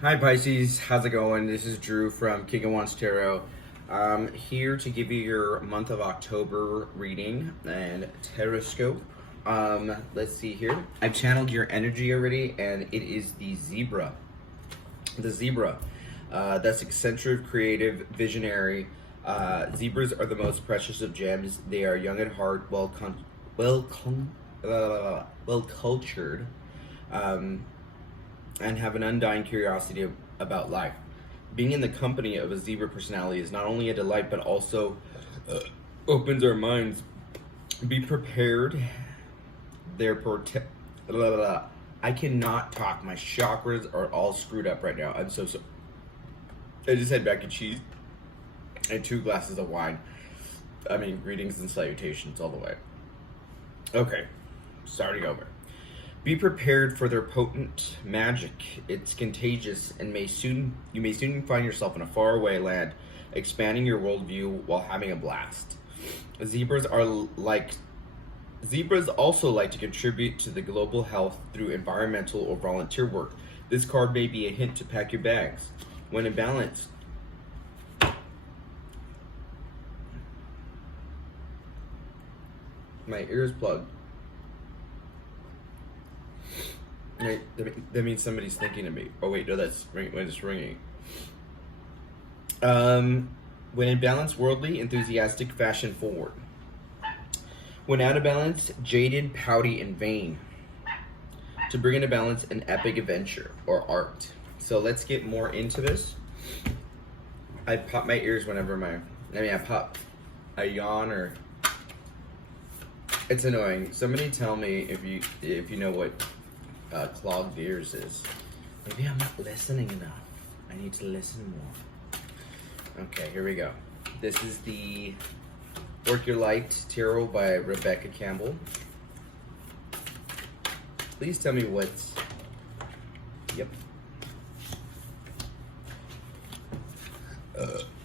Hi Pisces, how's it going? This is Drew from King of Wands Tarot. I'm here to give you your month of October reading and taroscope. Let's see here. I've channeled your energy already, and it is the Zebra. The Zebra. That's eccentric, creative, visionary. Zebras are the most precious of gems. They are young at heart, well cultured. And have an undying curiosity about life. Being in the company of a zebra personality is not only a delight, but also opens our minds. Be prepared. I cannot talk. My chakras are all screwed up right now. I'm so sorry. I just had mac and cheese and 2 glasses of wine. I mean, greetings and salutations all the way. Okay, starting over. Be prepared for their potent magic. It's contagious, and you may soon find yourself in a faraway land, expanding your worldview while having a blast. Zebras also like to contribute to the global health through environmental or volunteer work. This card may be a hint to pack your bags. When in balance, my ears plugged. Right, that means somebody's thinking of me. Oh wait, no, that's when it's ringing. When in balance, worldly, enthusiastic, fashion forward. When out of balance, jaded, pouty, and vain. To bring into balance, an epic adventure or art. So let's get more into this. I pop my ears whenever I pop a yawn or. It's annoying. Somebody tell me if you know what clogged ears is. Maybe I'm not listening enough. I need to listen more. Okay, here we go. This is the Work Your Light Tarot by Rebecca Campbell. Please tell me what's... Yep.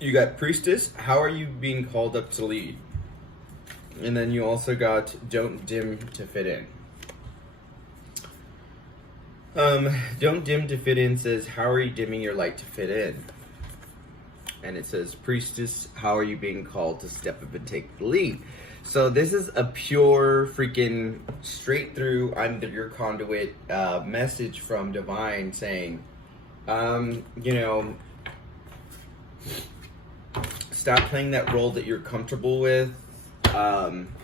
You got Priestess. How are you being called up to lead? And then you also got Don't Dim to Fit In. Don't dim to fit in says, how are you dimming your light to fit in? And it says, Priestess, how are you being called to step up and take the lead? So this is a pure freaking straight through, I'm your conduit message from Divine saying, stop playing that role that you're comfortable with.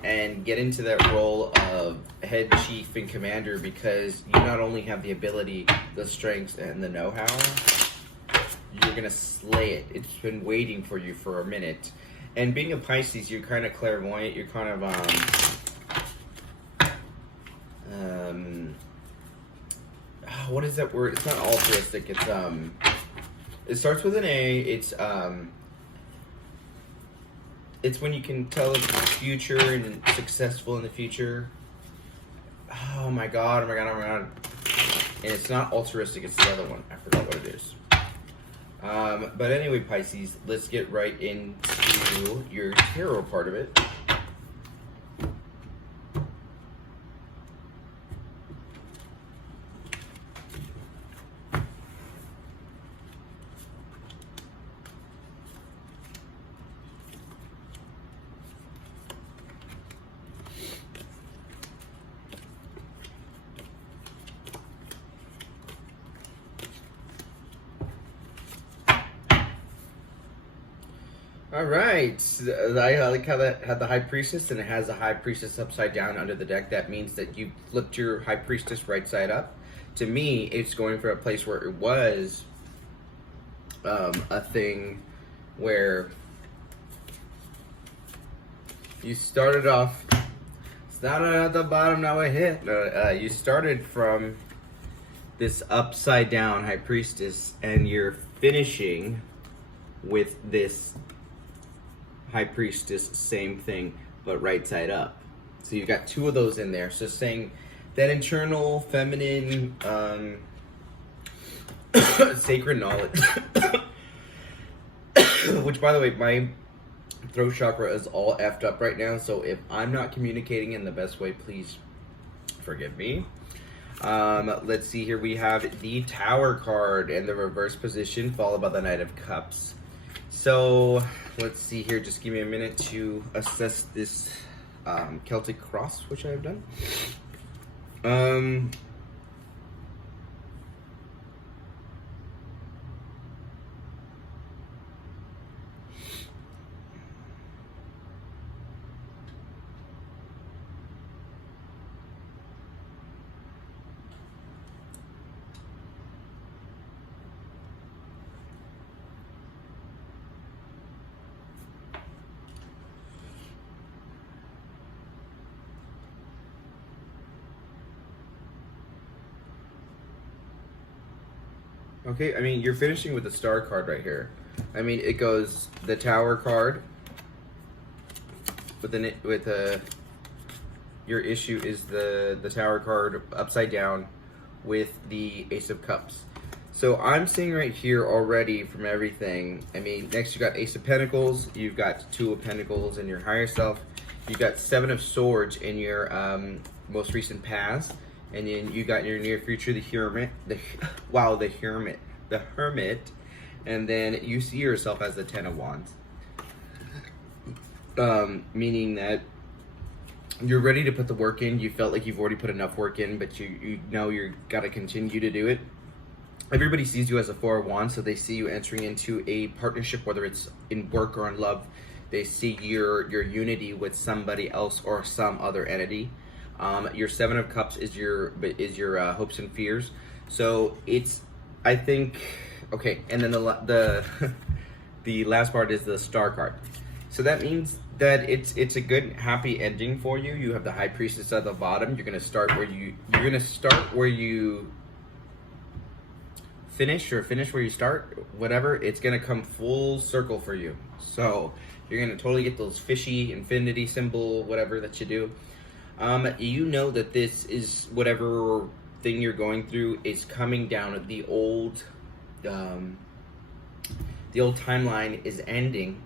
And get into that role of head chief and commander, because you not only have the ability, the strengths, and the know-how, you're gonna slay it. It's been waiting for you for a minute. And being a Pisces, you're kind of clairvoyant. You're kind of what is that word? It's not altruistic. It's it starts with an A. It's when you can tell the future and successful in the future. Oh my god. And it's not altruistic, it's the other one. I forgot what it is. But anyway, Pisces, let's get right into your tarot part of it. All right, I like how that had the High Priestess, and it has the High Priestess upside down under the deck. That means that you flipped your High Priestess right side up. To me, it's going for a place where it was a thing where you started off. It's not at the bottom, now it hit. You started from this upside down High Priestess, and you're finishing with this High Priestess, same thing, but right side up. So you've got 2 of those in there. So saying that internal feminine sacred knowledge, which by the way, my throat chakra is all effed up right now. So if I'm not communicating in the best way, please forgive me. Let's see here. We have the Tower card in the reverse position, followed by the Knight of Cups. So let's see here. Just give me a minute to assess this Celtic cross, which I have done. Okay, I mean, you're finishing with the Star card right here. I mean, it goes the Tower card, but then your issue is the Tower card upside down with the Ace of Cups. So I'm seeing right here already from everything. I mean, next you got Ace of Pentacles, you've got Two of Pentacles in your higher self, you've got Seven of Swords in your most recent past. And then you got your near future, the Hermit, the Hermit, and then you see yourself as the Ten of Wands, meaning that you're ready to put the work in. You felt like you've already put enough work in, but you know you're gotta continue to do it. Everybody sees you as a Four of Wands, so they see you entering into a partnership, whether it's in work or in love. They see your unity with somebody else or some other entity. Your Seven of Cups is your hopes and fears. So it's, I think, okay. And then the the last part is the Star card. So that means that it's a good happy ending for you. You have the High Priestess at the bottom. You're gonna start where you finish, or finish where you start. Whatever, it's gonna come full circle for you. So you're gonna totally get those fishy infinity symbol, whatever that you do. You know that this is whatever thing you're going through is coming down. The old timeline is ending.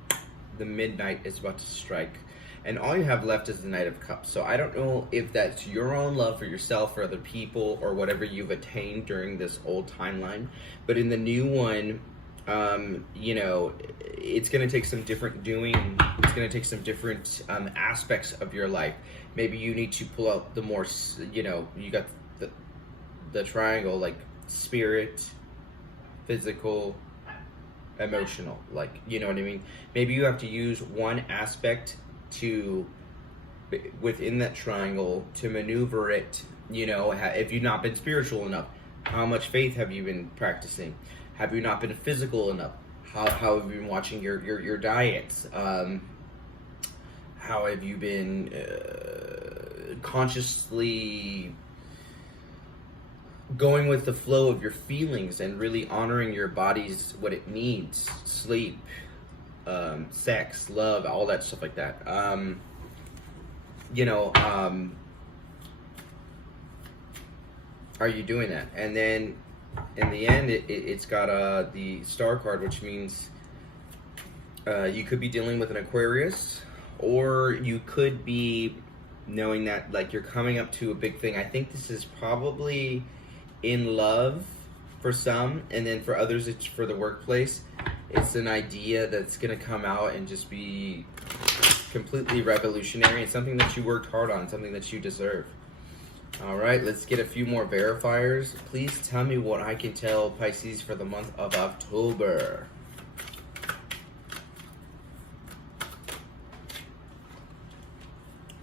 The midnight is about to strike, and all you have left is the Knight of Cups. So I don't know if that's your own love for yourself, or other people, or whatever you've attained during this old timeline. But in the new one, you know, it's going to take some different doing. It's going to take some different aspects of your life. Maybe you need to pull out the more, you know, you got the triangle, like spirit, physical, emotional, like, you know what I mean? Maybe you have to use one aspect to, within that triangle, to maneuver it. You know, if you've not been spiritual enough, how much faith have you been practicing? Have you not been physical enough? How have you been watching your diets? How have you been consciously going with the flow of your feelings and really honoring your body's what it needs? Sleep, sex, love, all that stuff like that. You know, are you doing that? And then in the end, it's got the Star card, which means you could be dealing with an Aquarius, or you could be knowing that, like, you're coming up to a big thing. I think this is probably in love for some, and then for others it's for the workplace. It's an idea that's going to come out and just be completely revolutionary. It's something that you worked hard on, something that you deserve. All right, let's get a few more verifiers. Please tell me what I can tell Pisces for the month of October.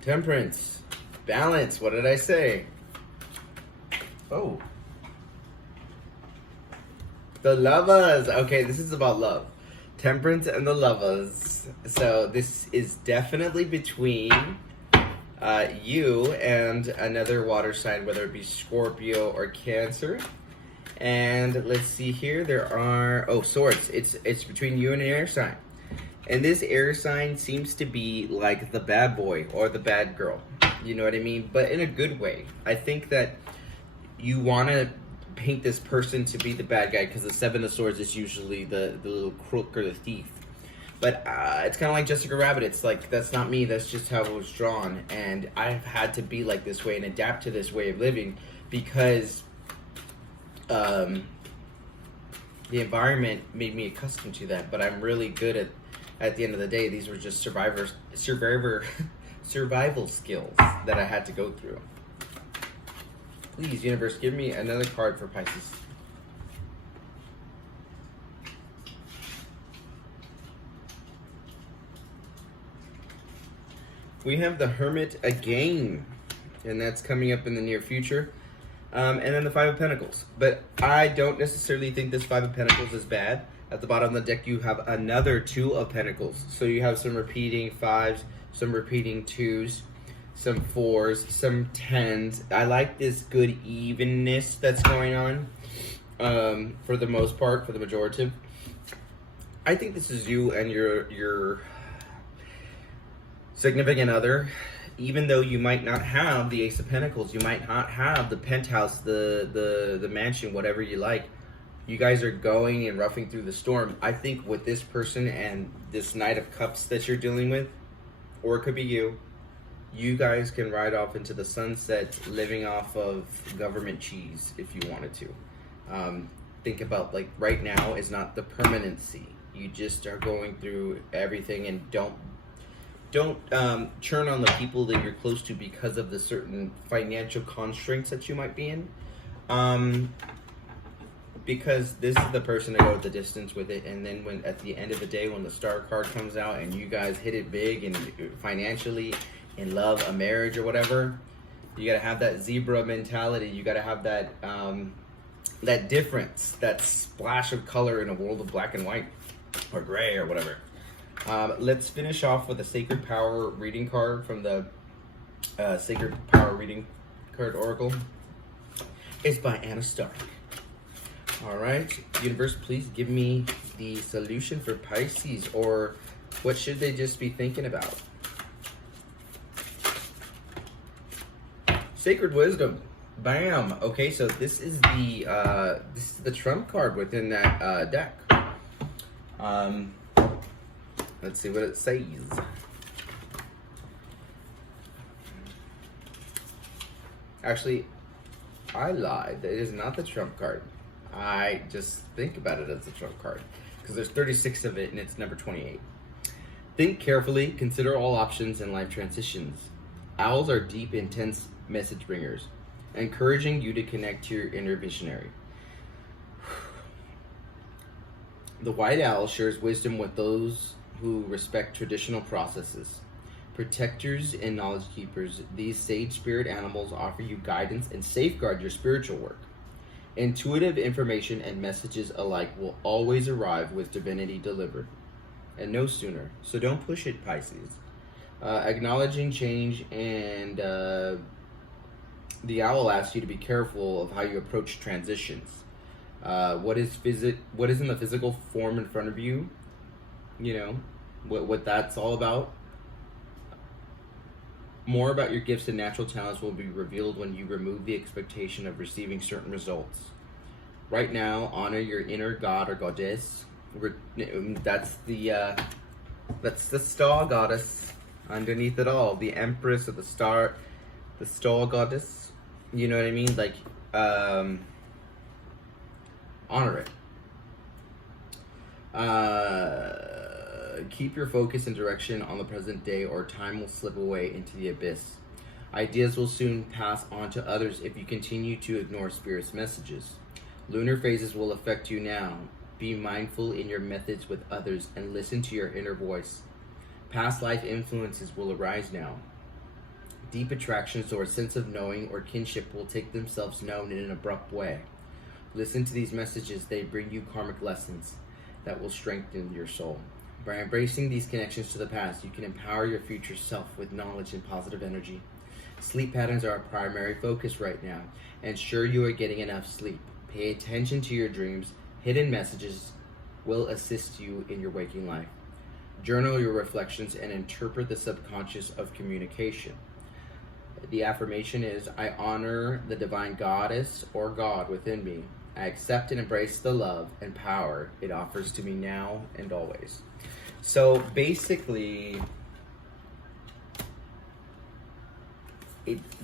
Temperance. Balance. What did I say? Oh. The Lovers. Okay, this is about love. Temperance and the Lovers. So this is definitely between you and another water sign, whether it be Scorpio or Cancer. And let's see here. There are, Swords. It's between you and an air sign. And this air sign seems to be like the bad boy or the bad girl. You know what I mean? But in a good way. I think that you want to paint this person to be the bad guy, because the Seven of Swords is usually the little crook or the thief. But it's kind of like Jessica Rabbit. It's like, that's not me. That's just how it was drawn. And I've had to be like this way and adapt to this way of living because the environment made me accustomed to that. But I'm really good at the end of the day, these were just survival skills that I had to go through. Please, universe, give me another card for Pisces. We have the Hermit again, and that's coming up in the near future. And then the Five of Pentacles. But I don't necessarily think this Five of Pentacles is bad. At the bottom of the deck, you have another Two of Pentacles. So you have some repeating fives, some repeating twos, some fours, some tens. I like this good evenness that's going on for the most part, for the majority. I think this is you and your significant other. Even though you might not have the Ace of Pentacles, you might not have the penthouse, the mansion, whatever you like. You guys are going and roughing through the storm. I think with this person and this Knight of Cups that you're dealing with, or it could be you guys can ride off into the sunset living off of government cheese if you wanted to. Think about, like, right now is not the permanency. You just are going through everything, and don't churn on the people that you're close to because of the certain financial constraints that you might be in. Because this is the person to go the distance with it, and then when at the end of the day, when the Star card comes out and you guys hit it big and financially, in love, a marriage or whatever, you gotta have that zebra mentality. You gotta have that that difference, that splash of color in a world of black and white or gray or whatever. Let's finish off with a Sacred Power reading card from the Sacred Power reading card oracle. It's by Anna Stark. All right, universe, please give me the solution for Pisces, or what should they just be thinking about? Sacred Wisdom. Bam. Okay, so this is the trump card within that deck. Let's see what it says. Actually, I lied. It is not the trump card. I just think about it as a trump card because there's 36 of it and it's number 28. Think carefully, consider all options and life transitions. Owls are deep, intense message bringers, encouraging you to connect to your inner visionary. The white owl shares wisdom with those who respect traditional processes. Protectors and knowledge keepers, these sage spirit animals offer you guidance and safeguard your spiritual work. Intuitive information and messages alike will always arrive with divinity delivered, and no sooner. So don't push it, Pisces. Acknowledging change, and the owl asks you to be careful of how you approach transitions. What is in the physical form in front of you? You know what that's all about. More about your gifts and natural talents will be revealed when you remove the expectation of receiving certain results. Right now, honor your inner god or goddess. That's the star goddess underneath it all. The empress of the star goddess. You know what I mean? Like, honor it. Keep your focus and direction on the present day, or time will slip away into the abyss. Ideas will soon pass on to others if you continue to ignore Spirit's messages. Lunar phases will affect you now. Be mindful in your methods with others and listen to your inner voice. Past life influences will arise now. Deep attractions or a sense of knowing or kinship will take themselves known in an abrupt way. Listen to these messages. They bring you karmic lessons that will strengthen your soul. By embracing these connections to the past, you can empower your future self with knowledge and positive energy. Sleep patterns are a primary focus right now. Ensure you are getting enough sleep. Pay attention to your dreams. Hidden messages will assist you in your waking life. Journal your reflections and interpret the subconscious of communication. The affirmation is, I honor the divine goddess or God within me. I accept and embrace the love and power it offers to me now and always. So basically,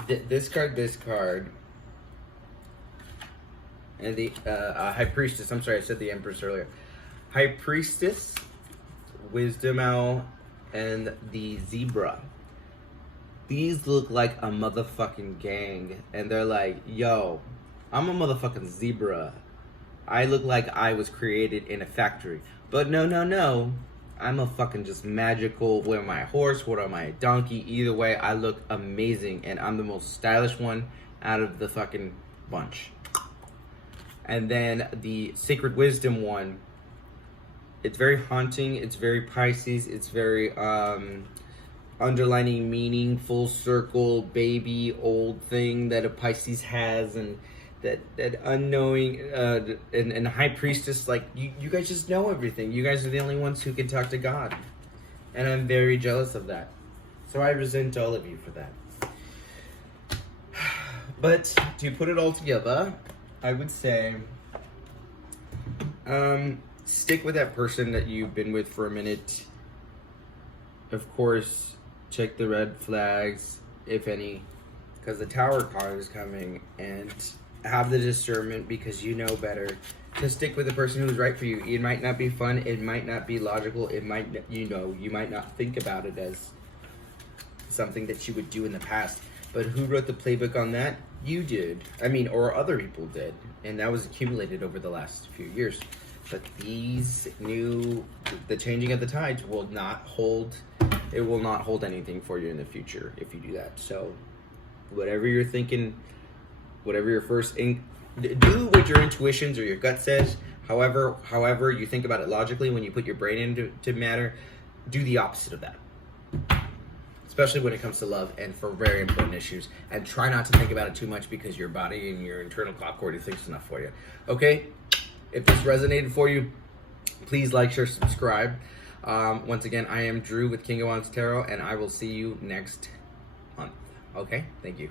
this card, and the High Priestess. I'm sorry, I said the Empress earlier. High Priestess, Wisdom Owl, and the Zebra. These look like a motherfucking gang, and they're like, yo, I'm a motherfucking zebra. I look like I was created in a factory. But no. I'm a fucking just magical, whether I'm a horse, whether I'm a donkey, either way, I look amazing, and I'm the most stylish one out of the fucking bunch. And then the Sacred Wisdom one, it's very haunting, it's very Pisces, it's very underlining meaning, full circle, baby, old thing that a Pisces has, and that unknowing, and High Priestess, like, you guys just know everything. You guys are the only ones who can talk to God. And I'm very jealous of that. So I resent all of you for that. But to put it all together, I would say, stick with that person that you've been with for a minute. Of course, check the red flags, if any, because the Tower card is coming, and have the discernment, because you know better, to stick with the person who's right for you. It might not be fun, it might not be logical, it might, you might not think about it as something that you would do in the past, but who wrote the playbook on that? You did. I mean, or other people did, and that was accumulated over the last few years. But the changing of the tides will not hold, it will not hold anything for you in the future if you do that. So whatever you're thinking, whatever your do what your intuitions or your gut says. However you think about it logically, when you put your brain into matter, do the opposite of that. Especially when it comes to love and for very important issues. And try not to think about it too much, because your body and your internal clock already thinks enough for you. Okay? If this resonated for you, please like, share, subscribe. Once again, I am Drew with King of Wands Tarot, and I will see you next month. Okay? Thank you.